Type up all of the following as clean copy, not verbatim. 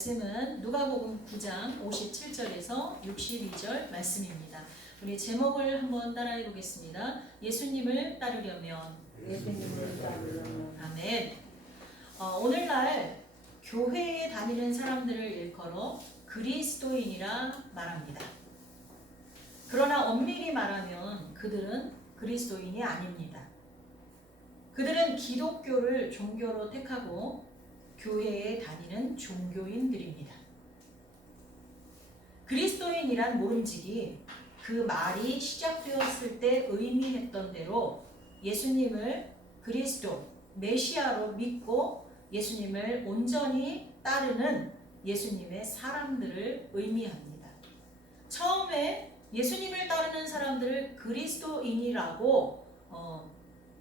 말씀은 누가복음 9장 57절에서 62절 말씀입니다. 우리 제목을 한번 따라해 보겠습니다. 예수님을 따르려면. 아멘. 오늘날 교회에 다니는 사람들을 일컬어 그리스도인이라 말합니다. 그러나 엄밀히 말하면 그들은 그리스도인이 아닙니다. 그들은 기독교를 종교로 택하고 교회에 다니는 종교인들입니다. 그리스도인이란 모름지기 그 말이 시작되었을 때 의미했던 대로 예수님을 그리스도, 메시아로 믿고 예수님을 온전히 따르는 예수님의 사람들을 의미합니다. 처음에 예수님을 따르는 사람들을 그리스도인이라고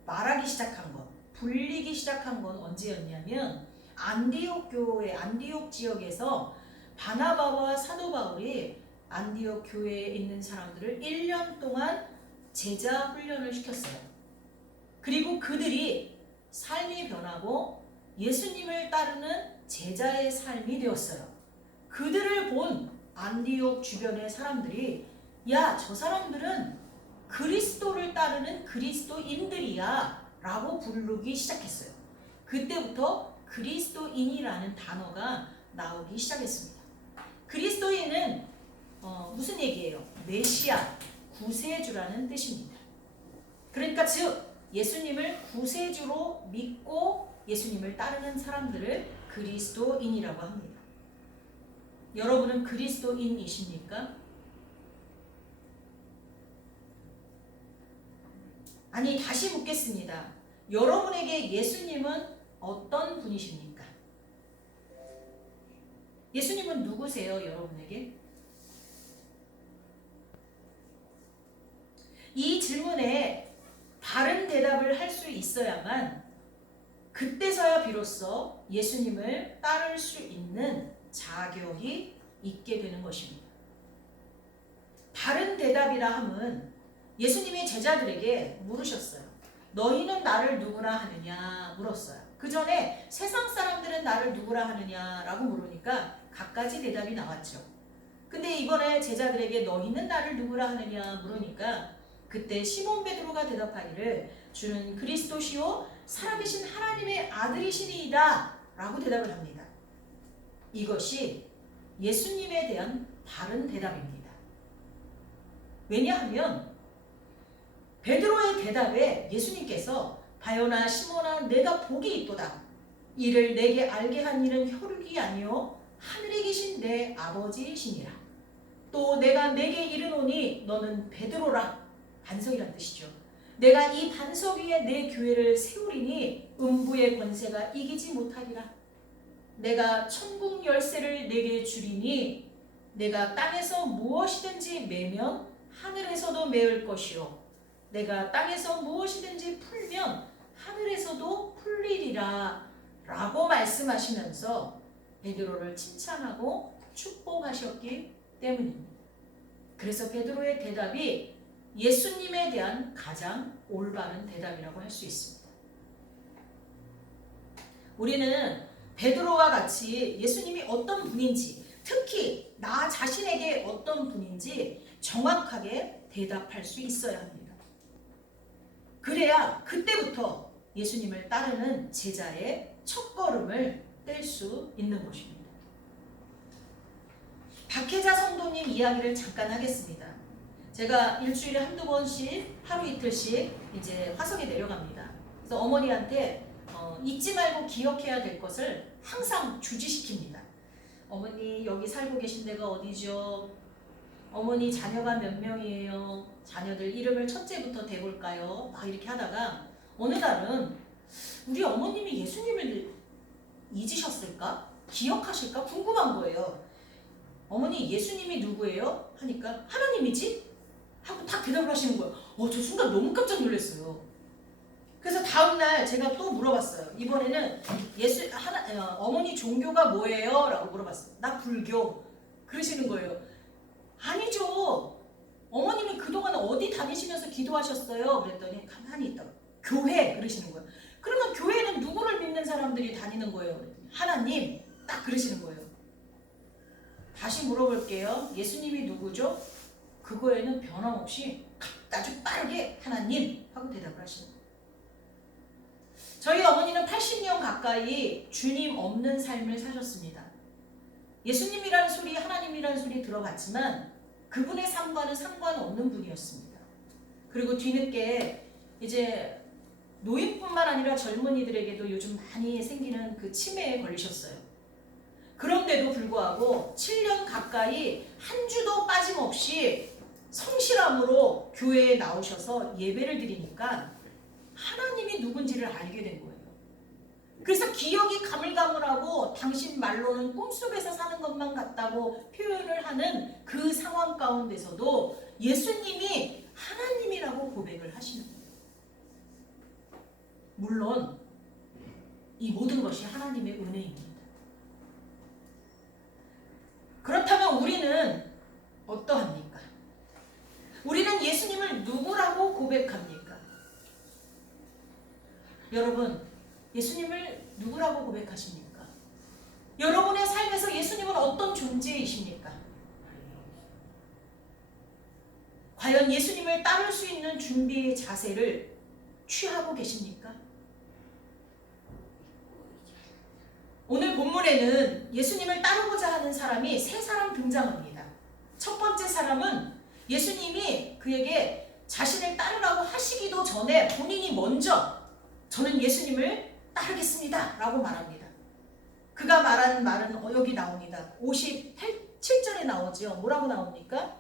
말하기 시작한 것, 불리기 시작한 건 언제였냐면 안디옥 교회, 안디옥 지역에서 바나바와 사도 바울이 안디옥 교회에 있는 사람들을 1년 동안 제자 훈련을 시켰어요. 그리고 그들이 삶이 변하고 예수님을 따르는 제자의 삶이 되었어요. 그들을 본 안디옥 주변의 사람들이 야, 저 사람들은 그리스도를 따르는 그리스도인들이야 라고 부르기 시작했어요. 그때부터 그리스도인이라는 단어가 나오기 시작했습니다. 그리스도인은 무슨 얘기예요? 메시아, 구세주라는 뜻입니다. 그러니까 즉 예수님을 구세주로 믿고 예수님을 따르는 사람들을 그리스도인이라고 합니다. 여러분은 그리스도인이십니까? 아니, 다시 묻겠습니다. 여러분에게 예수님은 어떤 분이십니까? 예수님은 누구세요, 여러분에게? 이 질문에 바른 대답을 할 수 있어야만 그때서야 비로소 예수님을 따를 수 있는 자격이 있게 되는 것입니다. 바른 대답이라 함은 예수님이 제자들에게 물으셨어요. 너희는 나를 누구라 하느냐 물었어요. 그 전에 세상 사람들은 나를 누구라 하느냐라고 물으니까 갖가지 대답이 나왔죠. 근데 이번에 제자들에게 너희는 나를 누구라 하느냐 물으니까 그때 시몬 베드로가 대답하기를 주는 그리스도시요 살아계신 하나님의 아들이시니이다 라고 대답을 합니다. 이것이 예수님에 대한 바른 대답입니다. 왜냐하면 베드로의 대답에 예수님께서 바요나 시몬아 내가 복이 있도다. 이를 내게 알게 한 이는 혈육이 아니요 하늘에 계신 내 아버지이시니라. 또 내가 내게 이르노니 너는 베드로라. 반석이란 뜻이죠. 내가 이 반석 위에 내 교회를 세우리니 음부의 권세가 이기지 못하리라. 내가 천국 열쇠를 내게 주리니 내가 땅에서 무엇이든지 매면 하늘에서도 메을 것이요 내가 땅에서 무엇이든지 풀면 하늘에서도 풀리리라 라고 말씀하시면서 베드로를 칭찬하고 축복하셨기 때문입니다. 그래서 베드로의 대답이 예수님에 대한 가장 올바른 대답이라고 할 수 있습니다. 우리는 베드로와 같이 예수님이 어떤 분인지, 특히 나 자신에게 어떤 분인지 정확하게 대답할 수 있어야 합니다. 그래야 그때부터 예수님을 따르는 제자의 첫걸음을 뗄 수 있는 것입니다. 박혜자 성도님 이야기를 잠깐 하겠습니다. 제가 일주일에 한두 번씩 하루 이틀씩 이제 화성에 내려갑니다. 그래서 어머니한테 잊지 말고 기억해야 될 것을 항상 주지시킵니다. 어머니 여기 살고 계신 데가 어디죠? 어머니 자녀가 몇 명이에요? 자녀들 이름을 첫째부터 대볼까요? 막 이렇게 하다가 어느 날은 우리 어머님이 예수님을 잊으셨을까? 기억하실까? 궁금한 거예요. 어머니 예수님이 누구예요? 하니까 하나님이지? 하고 딱 대답을 하시는 거예요. 저 순간 너무 깜짝 놀랐어요. 그래서 다음날 제가 또 물어봤어요. 이번에는 어머니 종교가 뭐예요? 라고 물어봤어요. 나 불교. 그러시는 거예요. 아니죠. 어머님이 그동안 어디 다니시면서 기도하셨어요? 그랬더니 가만히 있다가 교회 그러시는 거예요. 그러면 교회는 누구를 믿는 사람들이 다니는 거예요? 그랬더니 하나님 딱 그러시는 거예요. 다시 물어볼게요. 예수님이 누구죠? 그거에는 변함없이 아주 빠르게 하나님 하고 대답을 하시는 거예요. 저희 어머니는 80년 가까이 주님 없는 삶을 사셨습니다. 예수님이라는 소리, 하나님이라는 소리 들어봤지만 그분의 삶과는 상관없는 분이었습니다. 그리고 뒤늦게 이제 노인뿐만 아니라 젊은이들에게도 요즘 많이 생기는 그 치매에 걸리셨어요. 그런데도 불구하고 7년 가까이 한 주도 빠짐없이 성실함으로 교회에 나오셔서 예배를 드리니까 하나님이 누군지를 알게 된 거예요. 그래서 기억이 가물가물하고 당신 말로는 꿈속에서 사는 것만 같다고 표현을 하는 그 상황 가운데서도 예수님이 하나님이라고 고백을 하시는 거예요. 물론 이 모든 것이 하나님의 은혜입니다. 그렇다면 우리는 어떠합니까? 우리는 예수님을 누구라고 고백합니까? 여러분, 예수님을 누구라고 고백하십니까? 여러분의 삶에서 예수님은 어떤 존재이십니까? 과연 예수님을 따를 수 있는 준비의 자세를 취하고 계십니까? 오늘 본문에는 예수님을 따르고자 하는 사람이 세 사람 등장합니다. 첫 번째 사람은 예수님이 그에게 자신을 따르라고 하시기도 전에 본인이 먼저 저는 예수님을 따르겠습니다 라고 말합니다. 그가 말하는 말은 여기 나옵니다. 57절에 나오죠. 뭐라고 나옵니까?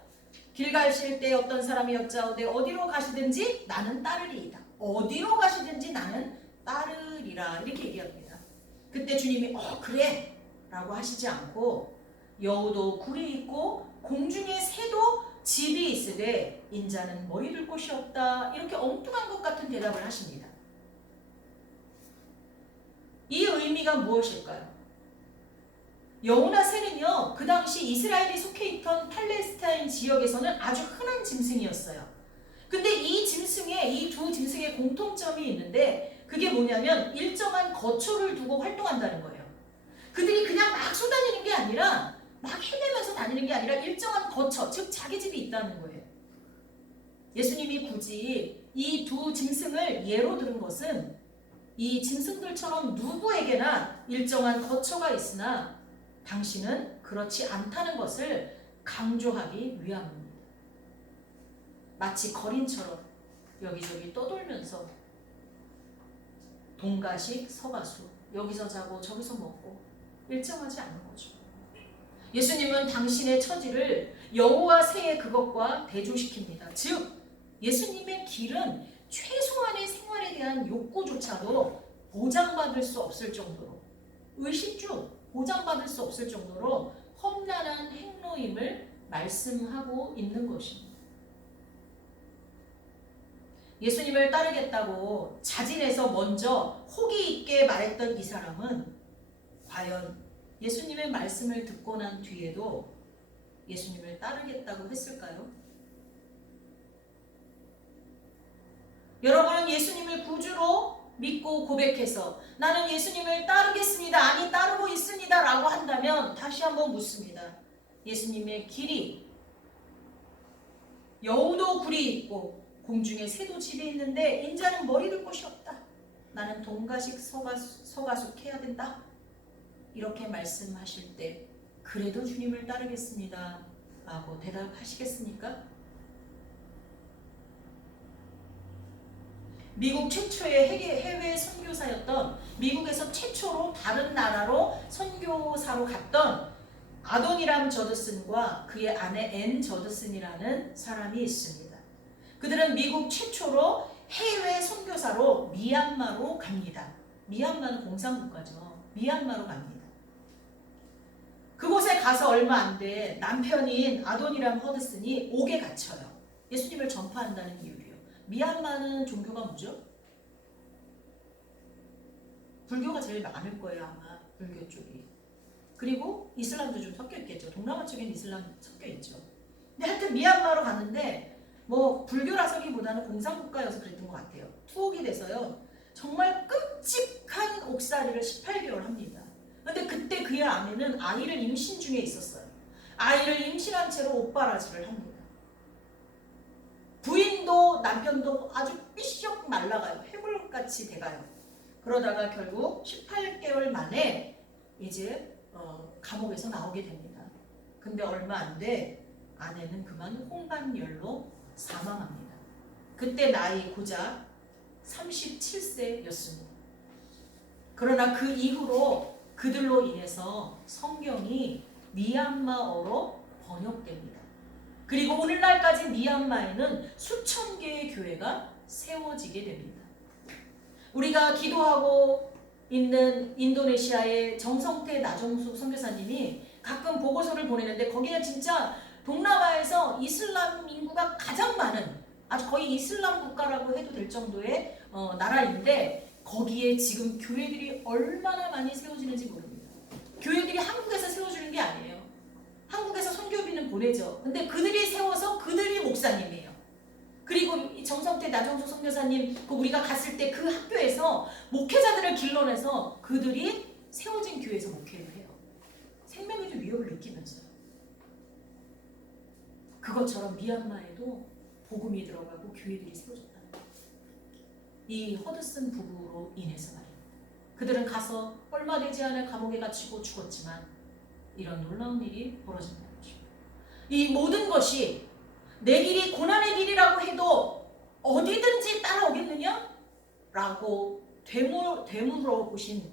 길 가실 때 어떤 사람이 여짜오되 어디로 가시든지 나는 따르리이다. 어디로 가시든지 나는 따르리라 이렇게 얘기합니다. 그때 주님이 그래 라고 하시지 않고 여우도 굴이 있고 공중에 새도 집이 있으되 인자는 머리 둘 곳이 없다 이렇게 엉뚱한 것 같은 대답을 하십니다. 이 의미가 무엇일까요? 여우나 새는요 그 당시 이스라엘이 속해 있던 팔레스타인 지역에서는 아주 흔한 짐승이었어요. 근데 이 짐승에 이 두 짐승의 공통점이 있는데 그게 뭐냐면 일정한 거처를 두고 활동한다는 거예요. 그들이 그냥 막 쏘다니는 게 아니라 막 헤매면서 다니는 게 아니라 일정한 거처, 즉 자기 집이 있다는 거예요. 예수님이 굳이 이 두 짐승을 예로 들은 것은 이 짐승들처럼 누구에게나 일정한 거처가 있으나 당신은 그렇지 않다는 것을 강조하기 위함입니다. 마치 거린처럼 여기저기 떠돌면서 동가식 서가수 여기서 자고 저기서 먹고 일정하지 않은 거죠. 예수님은 당신의 처지를 여우와 새의 그것과 대조시킵니다. 즉 예수님의 길은 최소한의 생활에 대한 욕구조차도 보장받을 수 없을 정도로 의식주 보장받을 수 없을 정도로 험난한 행로임을 말씀하고 있는 것입니다. 예수님을 따르겠다고 자진해서 먼저 호기 있게 말했던 이 사람은 과연 예수님의 말씀을 듣고 난 뒤에도 예수님을 따르겠다고 했을까요? 여러분은 예수님을 구주로 믿고 고백해서 나는 예수님을 따르겠습니다. 아니 따르고 있습니다 라고 한다면 다시 한번 묻습니다. 예수님의 길이 여우도 굴이 있고 공중에 새도 집이 있는데 인자는 머리 둘 곳이 없다. 나는 동가식 서가숙해야 된다. 이렇게 말씀하실 때 그래도 주님을 따르겠습니다 라고 대답하시겠습니까? 미국 최초의 해외 선교사였던 미국에서 최초로 다른 나라로 선교사로 갔던 아도니람 저드슨과 그의 아내 앤 저드슨이라는 사람이 있습니다. 그들은 미국 최초로 해외 선교사로 미얀마로 갑니다. 미얀마는 공산국가죠. 미얀마로 갑니다. 그곳에 가서 얼마 안 돼 남편인 아도니람 허드슨이 옥에 갇혀요. 예수님을 전파한다는 이유로요. 미얀마는 종교가 뭐죠? 불교가 제일 많을 거예요 아마 불교 쪽이. 그리고 이슬람도 좀 섞여 있겠죠. 동남아 쪽엔 이슬람 섞여 있죠. 근데 하여튼 미얀마로 갔는데 뭐 불교라서기보다는 공산국가여서 그랬던 것 같아요. 투옥이 돼서요. 정말 끔찍한 옥살이를 18개월 합니다. 근데 그때 그의 아내는 아이를 임신 중에 있었어요. 아이를 임신한 채로 옷바라지를 합니다. 부인도 남편도 아주 삐쩍 말라가요. 해물같이 돼가요. 그러다가 결국 18개월 만에 이제 감옥에서 나오게 됩니다. 근데 얼마 안 돼 아내는 그만 홍반열로 사망합니다. 그때 나이 고작 37세였습니다. 그러나 그 이후로 그들로 인해서 성경이 미얀마어로 번역됩니다. 그리고 오늘날까지 미얀마에는 수천 개의 교회가 세워지게 됩니다. 우리가 기도하고 있는 인도네시아의 정성태 나종숙 선교사님이 가끔 보고서를 보내는데 거기는 진짜 동남아에서 이슬람 인구가 가장 많은 아주 거의 이슬람 국가라고 해도 될 정도의 나라인데 거기에 지금 교회들이 얼마나 많이 세워지는지 모릅니다. 교회들이 한국에서 세워주는 게 아니에요. 한국에서 선교비는 보내죠. 근데 그들이 세워서 그들이 목사님이에요. 그리고 정성태 나종수 선교사님 우리가 갔을 때 그 학교에서 목회자들을 길러내서 그들이 세워진 교회에서 목회를 해요. 생명에도 위협을 느끼면서요. 그것처럼 미얀마에도 복음이 들어가고 교회들이 세워졌다. 이 허드슨 부부로 인해서 말입니다. 그들은 가서 얼마 되지 않아 감옥에 갇히고 죽었지만 이런 놀라운 일이 벌어진다는 것입니다. 이 모든 것이 내 길이 고난의 길이라고 해도 어디든지 따라오겠느냐? 라고 되물어 보신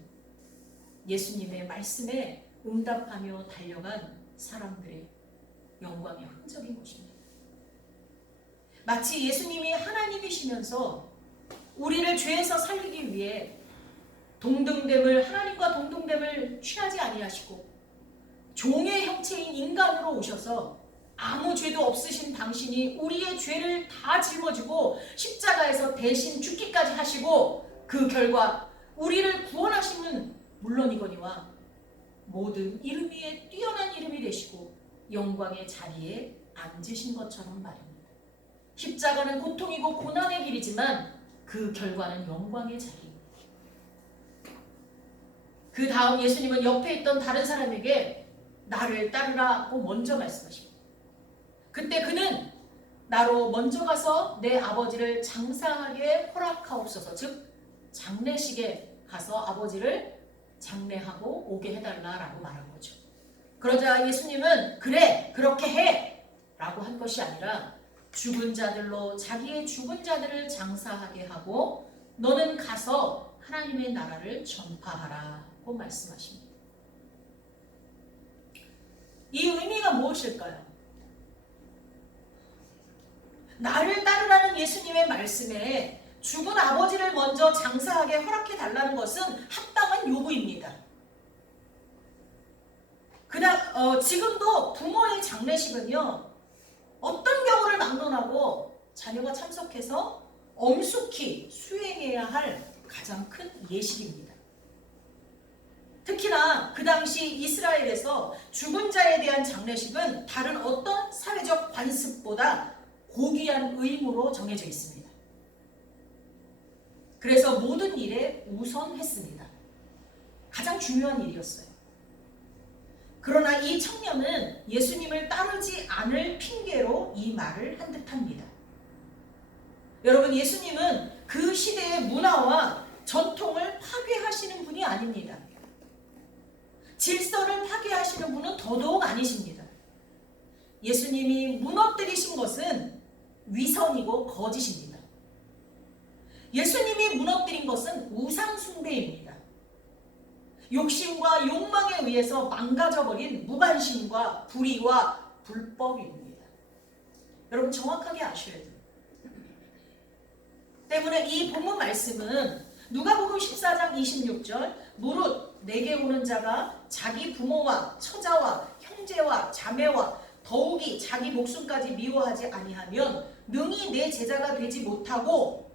예수님의 말씀에 응답하며 달려간 사람들의 영광의 흔적인 것입니다. 마치 예수님이 하나님이시면서 우리를 죄에서 살리기 위해 하나님과 동등됨을 취하지 아니하시고 종의 형체인 인간으로 오셔서 아무 죄도 없으신 당신이 우리의 죄를 다 짊어지고 십자가에서 대신 죽기까지 하시고 그 결과 우리를 구원하시는 물론이거니와 모든 이름 위에 뛰어난 이름이 되시고 영광의 자리에 앉으신 것처럼 말입니다. 십자가는 고통이고 고난의 길이지만 그 결과는 영광의 자리입니다. 그 다음 예수님은 옆에 있던 다른 사람에게 나를 따르라고 먼저 말씀하십니다. 그때 그는 나로 먼저 가서 내 아버지를 장사하게 허락하옵소서, 즉 장례식에 가서 아버지를 장례하고 오게 해달라라고 말한 거죠. 그러자 예수님은 그래 그렇게 해 라고 한 것이 아니라 죽은 자들로 자기의 죽은 자들을 장사하게 하고 너는 가서 하나님의 나라를 전파하라고 말씀하십니다. 이 의미가 무엇일까요? 나를 따르라는 예수님의 말씀에 죽은 아버지를 먼저 장사하게 허락해 달라는 것은 합당한 요구입니다. 지금도 부모의 장례식은요, 어떤 경우를 막론하고 자녀가 참석해서 엄숙히 수행해야 할 가장 큰 예식입니다. 특히나 그 당시 이스라엘에서 죽은 자에 대한 장례식은 다른 어떤 사회적 관습보다 고귀한 의무로 정해져 있습니다. 그래서 모든 일에 우선했습니다. 가장 중요한 일이었어요. 그러나 이 청년은 예수님을 따르지 않을 핑계로 이 말을 한 듯합니다. 여러분, 예수님은 그 시대의 문화와 전통을 파괴하시는 분이 아닙니다. 질서를 파괴하시는 분은 더더욱 아니십니다. 예수님이 무너뜨리신 것은 위선이고 거짓입니다. 예수님이 무너뜨린 것은 우상숭배입니다. 욕심과 욕망에 의해서 망가져버린 무관심과 불의와 불법입니다. 여러분 정확하게 아셔야 돼요. 때문에 이 본문 말씀은 누가복음 14장 26절 무릇 내게 오는 자가 자기 부모와 처자와 형제와 자매와 더욱이 자기 목숨까지 미워하지 아니하면 능히 내 제자가 되지 못하고,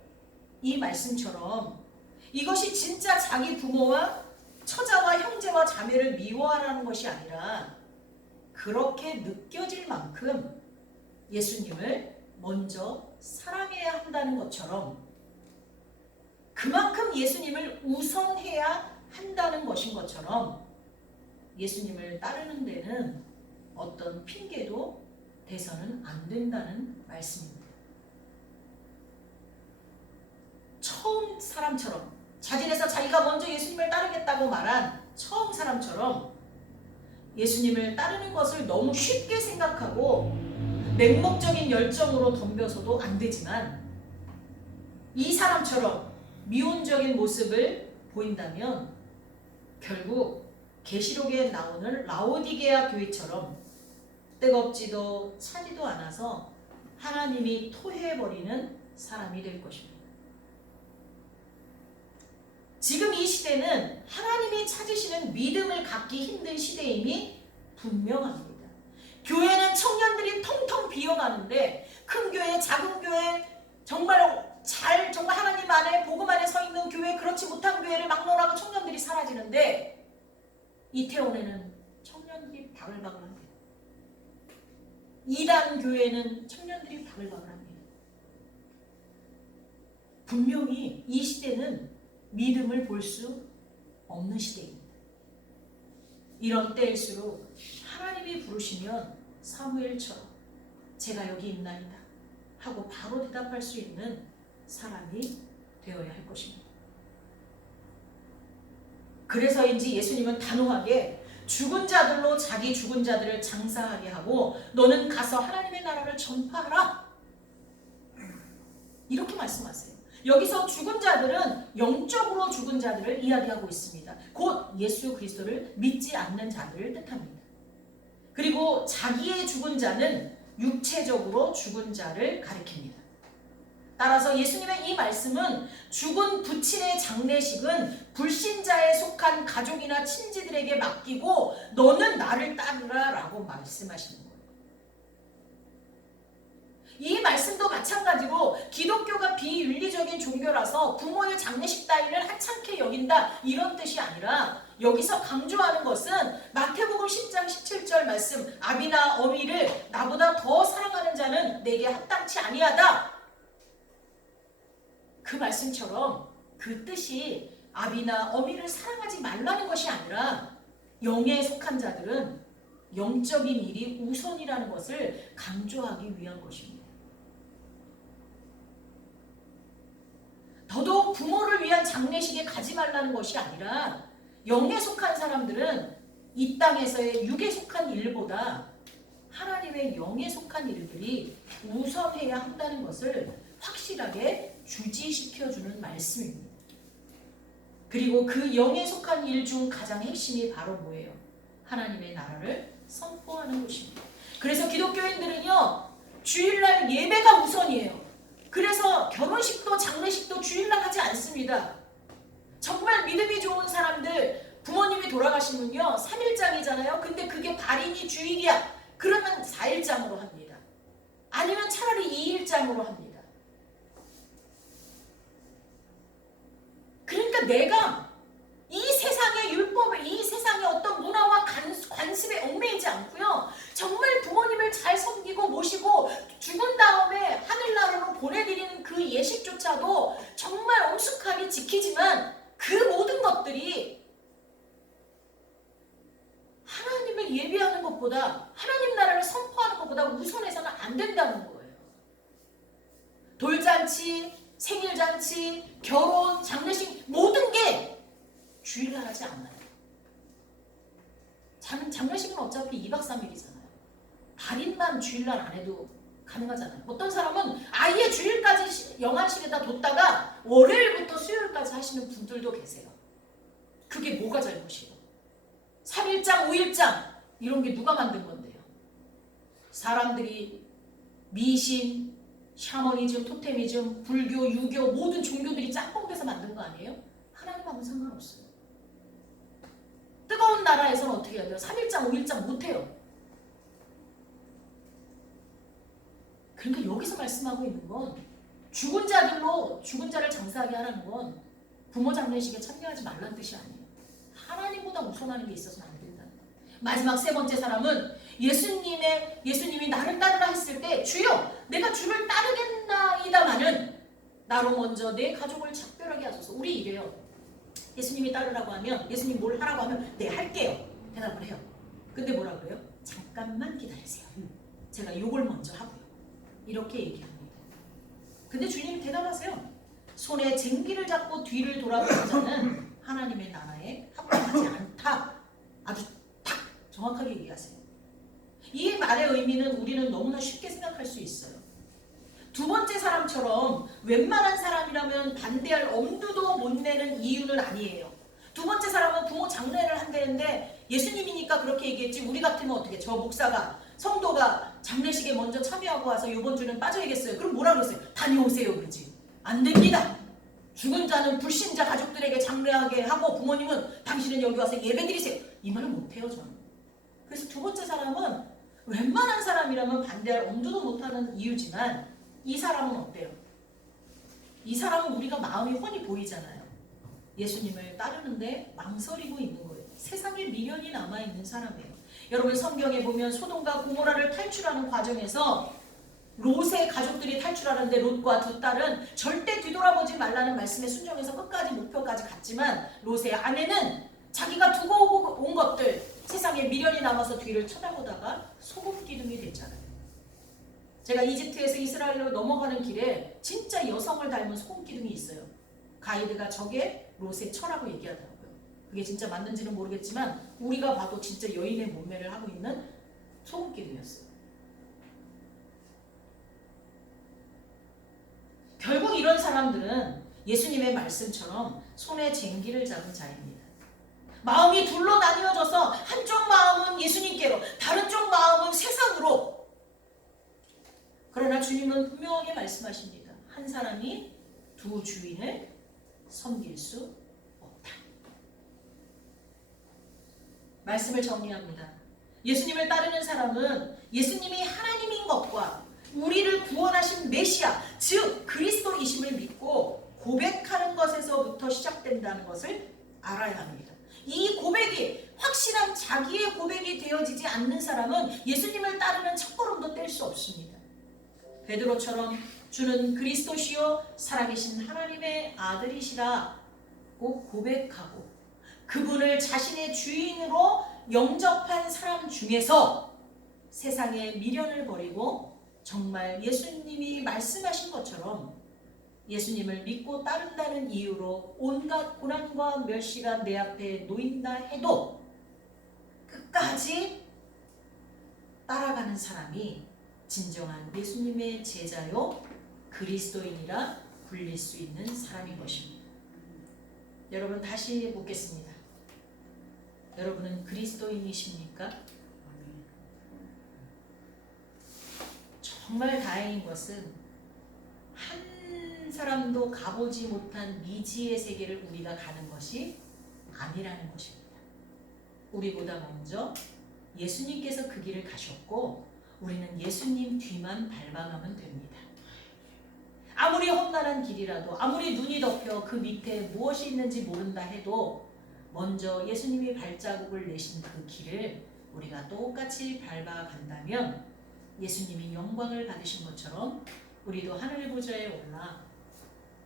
이 말씀처럼 이것이 진짜 자기 부모와 처자와 형제와 자매를 미워하라는 것이 아니라 그렇게 느껴질 만큼 예수님을 먼저 사랑해야 한다는 것처럼 그만큼 예수님을 우선해야 한다는 것인 것처럼 예수님을 따르는 데는 어떤 핑계도 돼서는 안 된다는 말씀입니다. 처음 사람처럼 자진해서 자기가 먼저 예수님을 따르겠다고 말한 처음 사람처럼 예수님을 따르는 것을 너무 쉽게 생각하고 맹목적인 열정으로 덤벼서도 안 되지만 이 사람처럼 미온적인 모습을 보인다면 결국 계시록에 나오는 라오디게아 교회처럼 뜨겁지도 차지도 않아서 하나님이 토해버리는 사람이 될 것입니다. 지금 이 시대는 하나님이 찾으시는 믿음을 갖기 힘든 시대임이 분명합니다. 교회는 청년들이 텅텅 비어가는데 큰 교회, 작은 교회, 정말 하나님 안에 복음 안에 서 있는 교회, 그렇지 못한 교회를 막론하고 청년들이 사라지는데 이태원에는 청년들이 바글바글합니다. 이단 교회는 청년들이 바글바글합니다. 분명히 이 시대는 믿음을 볼 수 없는 시대입니다. 이런 때일수록 하나님이 부르시면 사무엘처럼 제가 여기 있나이다 하고 바로 대답할 수 있는 사람이 되어야 할 것입니다. 그래서인지 예수님은 단호하게 죽은 자들로 자기 죽은 자들을 장사하게 하고 너는 가서 하나님의 나라를 전파하라 이렇게 말씀하세요. 여기서 죽은 자들은 영적으로 죽은 자들을 이야기하고 있습니다. 곧 예수 그리스도를 믿지 않는 자들을 뜻합니다. 그리고 자기의 죽은 자는 육체적으로 죽은 자를 가리킵니다. 따라서 예수님의 이 말씀은 죽은 부친의 장례식은 불신자에 속한 가족이나 친지들에게 맡기고 너는 나를 따르라 라고 말씀하시는 거예요. 이 말씀도 마찬가지로 기독교가 비윤리적인 종교라서 부모의 장례식 따위를 하찮게 여긴다 이런 뜻이 아니라 여기서 강조하는 것은 마태복음 10장 17절 말씀 아비나 어미를 나보다 더 사랑하는 자는 내게 합당치 아니하다. 그 말씀처럼 그 뜻이 아비나 어미를 사랑하지 말라는 것이 아니라 영에 속한 자들은 영적인 일이 우선이라는 것을 강조하기 위한 것입니다. 더더욱 부모를 위한 장례식에 가지 말라는 것이 아니라 영에 속한 사람들은 이 땅에서의 육에 속한 일보다 하나님의 영에 속한 일들이 우선해야 한다는 것을 확실하게 주지시켜주는 말씀입니다. 그리고 그 영에 속한 일 중 가장 핵심이 바로 뭐예요? 하나님의 나라를 선포하는 것입니다. 그래서 기독교인들은요 주일날 예배가 우선이에요. 그래서 결혼식도 장례식도 주일날 하지 않습니다. 정말 믿음이 좋은 사람들 부모님이 돌아가시면요 3일장이잖아요. 근데 그게 발인이 주일이야. 그러면 4일장으로 합니다. 아니면 차라리 2일장으로 합니다. 그러니까 내가 이 세상의 율법을 이 세상의 어떤 문화와 관습에 얽매이지 않고요. 정말 부모님을 잘 섬기고 모시고 죽은 다음에 하늘나라로 보내드리는 그 예식조차도 정말 엄숙하게 지키지만 그 모든 것들이 하나님을 예배하는 것보다 하나님 나라를 선포하는 것보다 우선해서는 안 된다는 거예요. 돌잔치, 생일잔치, 결혼, 장례식 모든 게 주일날 하지 않나요? 장례식은 어차피 2박 3일이잖아요. 발인만 주일날 안 해도 가능하잖아요. 어떤 사람은 아예 주일까지 영안실에다 뒀다가 월요일부터 수요일까지 하시는 분들도 계세요. 그게 뭐가 잘못이에요? 3일장, 5일장 이런 게 누가 만든 건데요? 사람들이 미신, 샤머니즘, 토테미즘, 불교, 유교 모든 종교들이 짬뽕돼서 만든 거 아니에요? 하나님하고는 상관없어요. 뜨거운 나라에서는 어떻게 해야 돼요? 3일장, 5일장 못해요. 그러니까 여기서 말씀하고 있는 건 죽은 자들로 죽은 자를 장사하게 하라는 건 부모 장례식에 참여하지 말라는 뜻이 아니에요. 하나님보다 우선하는 게 있어서는 안 된다. 마지막 세 번째 사람은 예수님이 나를 따르라 했을 때 주여 내가 주를 따르겠나이다마는 나로 먼저 내 가족을 작별하게 하소서. 우리 이래요. 예수님이 따르라고 하면 예수님 뭘 하라고 하면 네 할게요 대답을 해요. 근데 뭐라 그래요? 잠깐만 기다리세요. 제가 요걸 먼저 하고요. 이렇게 얘기합니다. 근데 주님이 대답하세요. 손에 쟁기를 잡고 뒤를 돌아보는 자는 하나님의 나라에 합당하지 않다. 아주 딱 정확하게 얘기하세요. 이 말의 의미는 우리는 너무나 쉽게 생각할 수 있어요. 두 번째 사람처럼 웬만한 사람이라면 반대할 엄두도 못 내는 이유는 아니에요. 두 번째 사람은 부모 장례를 한다는데 예수님이니까 그렇게 얘기했지, 우리 같으면 어떻게, 저 목사가 성도가 장례식에 먼저 참여하고 와서 이번 주는 빠져야겠어요. 그럼 뭐라 그랬어요? 다녀오세요. 그러지. 안 됩니다. 죽은 자는 불신자 가족들에게 장례하게 하고 부모님은 당신은 여기 와서 예배드리세요. 이 말을 못해요, 저는. 그래서 두 번째 사람은 웬만한 사람이라면 반대할 엄두도 못하는 이유지만, 이 사람은 어때요? 이 사람은 우리가 마음이 훤히 보이잖아요. 예수님을 따르는데 망설이고 있는 거예요. 세상에 미련이 남아있는 사람이에요. 여러분, 성경에 보면 소돔과 고모라를 탈출하는 과정에서 롯의 가족들이 탈출하는데 롯과 두 딸은 절대 뒤돌아보지 말라는 말씀에 순종해서 끝까지 목표까지 갔지만, 롯의 아내는 자기가 두고 온 것들, 세상에 미련이 남아서 뒤를 쳐다보다가 소금 기둥이 됐잖아요. 제가 이집트에서 이스라엘로 넘어가는 길에 진짜 여성을 닮은 소금 기둥이 있어요. 가이드가 저게 롯의 처라고 얘기하더라고요. 그게 진짜 맞는지는 모르겠지만 우리가 봐도 진짜 여인의 몸매를 하고 있는 소금 기둥이었어요. 결국 이런 사람들은 예수님의 말씀처럼 손에 쟁기를 잡은 자입니다. 마음이 둘로 나뉘어져서 한쪽 마음은 예수님께로, 다른 쪽 마음은 세상으로. 그러나 주님은 분명하게 말씀하십니다. 한 사람이 두 주인을 섬길 수 없다. 말씀을 정리합니다. 예수님을 따르는 사람은 예수님이 하나님인 것과 우리를 구원하신 메시아, 즉 그리스도이심을 믿고 고백하는 것에서부터 시작된다는 것을 알아야 합니다. 이 고백이 확실한 자기의 고백이 되어지지 않는 사람은 예수님을 따르는 첫걸음도 뗄 수 없습니다. 베드로처럼 주는 그리스도시요 살아계신 하나님의 아들이시라고 고백하고 그분을 자신의 주인으로 영접한 사람 중에서 세상의 미련을 버리고 정말 예수님이 말씀하신 것처럼 예수님을 믿고 따른다는 이유로 온갖 고난과 멸시가 내 앞에 놓인다 해도 끝까지 따라가는 사람이 진정한 예수님의 제자요 그리스도인이라 불릴 수 있는 사람인 것입니다. 여러분, 다시 묻겠습니다. 여러분은 그리스도인이십니까? 정말 다행인 것은 한 사람도 가보지 못한 미지의 세계를 우리가 가는 것이 아니라는 것입니다. 우리보다 먼저 예수님께서 그 길을 가셨고 우리는 예수님 뒤만 밟아가면 됩니다. 아무리 험난한 길이라도, 아무리 눈이 덮여 그 밑에 무엇이 있는지 모른다 해도 먼저 예수님이 발자국을 내신 그 길을 우리가 똑같이 밟아간다면 예수님이 영광을 받으신 것처럼 우리도 하늘 보좌에 올라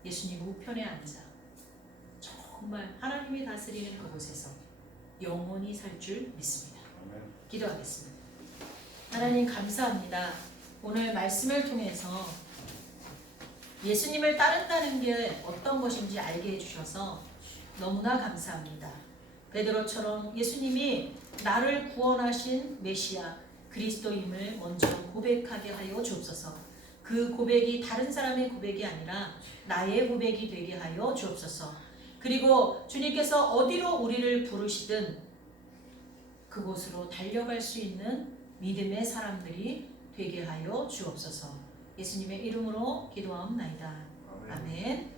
예수님 우편에 앉아 정말 하나님이 다스리는 그곳에서 영원히 살 줄 믿습니다. 기도하겠습니다. 하나님, 감사합니다. 오늘 말씀을 통해서 예수님을 따른다는 게 어떤 것인지 알게 해주셔서 너무나 감사합니다. 베드로처럼 예수님이 나를 구원하신 메시아 그리스도임을 먼저 고백하게 하여 주옵소서. 그 고백이 다른 사람의 고백이 아니라 나의 고백이 되게 하여 주옵소서. 그리고 주님께서 어디로 우리를 부르시든 그곳으로 달려갈 수 있는 믿음의 사람들이 되게 하여 주옵소서. 예수님의 이름으로 기도하옵나이다. 아멘.